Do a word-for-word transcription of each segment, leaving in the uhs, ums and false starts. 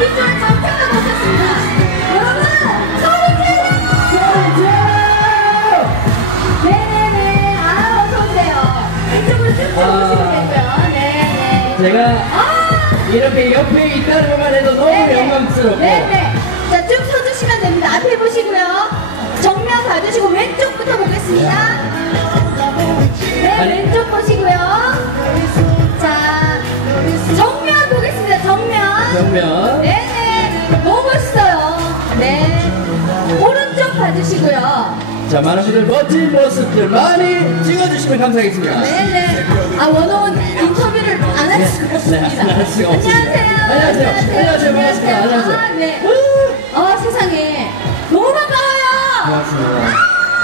이쪽에 잠깐 오셨습니다. 여러분, 소리 질러! 소리 질러! 네네네. 아, 어서오세요. 이쪽으로 쭉 들어오시면 되고요. 네네. 제가 아! 이렇게 옆에 있다는 것만 해도 너무 네네. 영광스럽고. 네네. 자, 쭉 서주시면 됩니다. 앞에 보시고요. 정면 봐주시고 왼쪽부터 보겠습니다. 네, 아니. 왼쪽 보시고요. 자, 정면 보겠습니다. 정면. 정면. 네네. 너무 멋있어요. 네. 오른쪽 봐주시고요. 자, 많은 분들 멋진 모습들 많이 찍어주시면 감사하겠습니다. 네네. 아, 원어원 인터뷰를 안 할 수가 없습니다. 네, 안할 수가 없습니다. 안녕하세요. 안녕하세요. 안녕하세요. 반갑습니다. 안녕하세요. 아, 네. 어, 세상에. 너무 반가워요. 고맙습니다.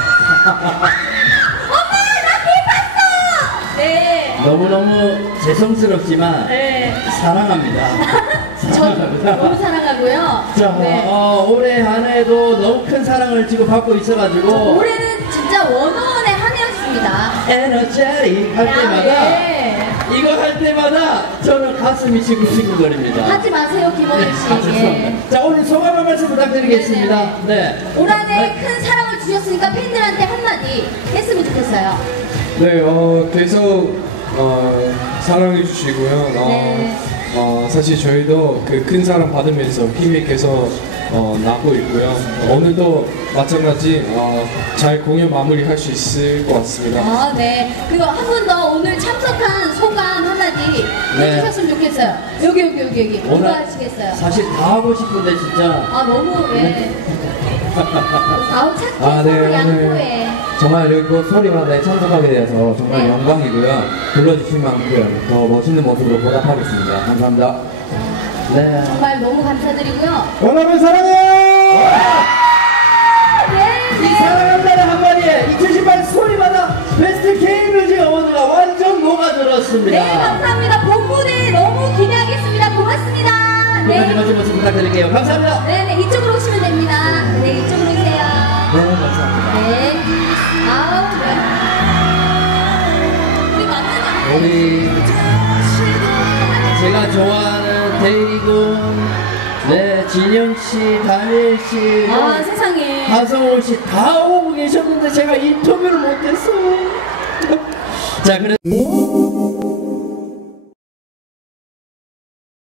엄마, 나 비 봤어! 네. 너무너무 죄송스럽지만 네. 사랑합니다. 저 너무 사랑하고요. 자, 네. 어, 올해 한 해도 너무 큰 사랑을 지금 받고 있어가지고 올해는 진짜 원어원의 한 해였습니다. 에너제틱 할 야, 때마다 예. 이거 할 때마다 저는 가슴이 지글지글거립니다. 하지 마세요, 김원일 네, 씨. 아, 죄송합니다. 예. 자, 오늘 소감 한 말씀 부탁드리겠습니다. 네. 올 한 해 큰 사랑을 주셨으니까 팬들한테 한마디 했으면 좋겠어요. 네, 어, 계속 어, 사랑해 주시고요. 어, 네. 어, 사실 저희도 그 큰 사랑 받으면서 힘이 계속 어, 나고 있고요. 어, 오늘도 마찬가지 어, 잘 공연 마무리할 수 있을 것 같습니다. 아, 네. 그리고 한 분 더 오늘 참석한 소감 한마디 네. 해주셨으면 좋겠어요. 여기, 여기, 여기, 여기. 오늘 누가 하시겠어요? 사실 다 하고 싶은데 진짜 아, 너무, 예. 아우, 착해. 아, 네, 서로 오늘 양보해. 정말 이렇게 소리마다에 참석하게 되어서 정말 네. 영광이고요. 불러주신 만큼 더 멋있는 모습으로 보답하겠습니다. 감사합니다. 네. 정말 너무 감사드리고요. 원하면 사랑해! 네, 이 네. 사랑한다는 한마디에 이천십팔 소리마다 베스트 K뮤직 어워드가 완전 녹아들었습니다. 네, 감사합니다. 본 무대 너무 기대하겠습니다. 고맙습니다. 끝까지 네. 멋진 모습 부탁드릴게요. 감사합니다. 네, 네, 이쪽으로 오시면 됩니다. 네, 이쪽으로 오세요. 네, 감사합니다. 네. 아우, 네. 우리 만나자. 우리 제가 좋아하는 데이군, 네, 진영 씨, 다니엘 씨, 아, 세상에. 하성훈 씨 다 오고 계셨는데 제가 인터뷰를 못했어요. 자, 그래.